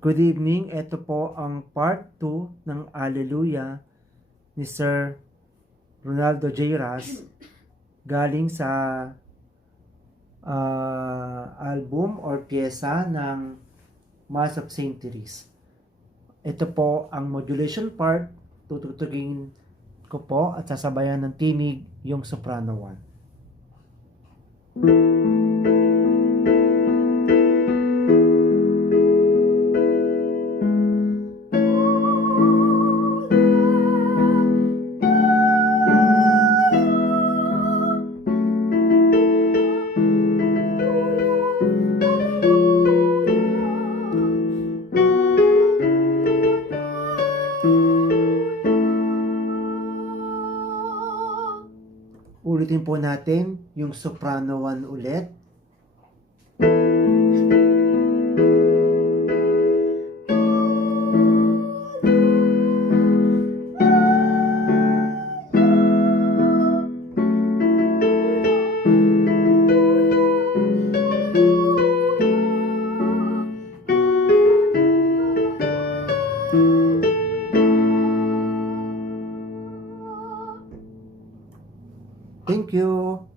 Good evening, ito po ang part 2 ng Alleluia ni Sir Ronaldo J. Ras galing sa album or pyesa ng Mass of St. Therese. Ito po ang modulation part, tututugin ko po at sasabayan ng tinig yung soprano 1. Ulitin po natin yung soprano 1 ulit. Thank you.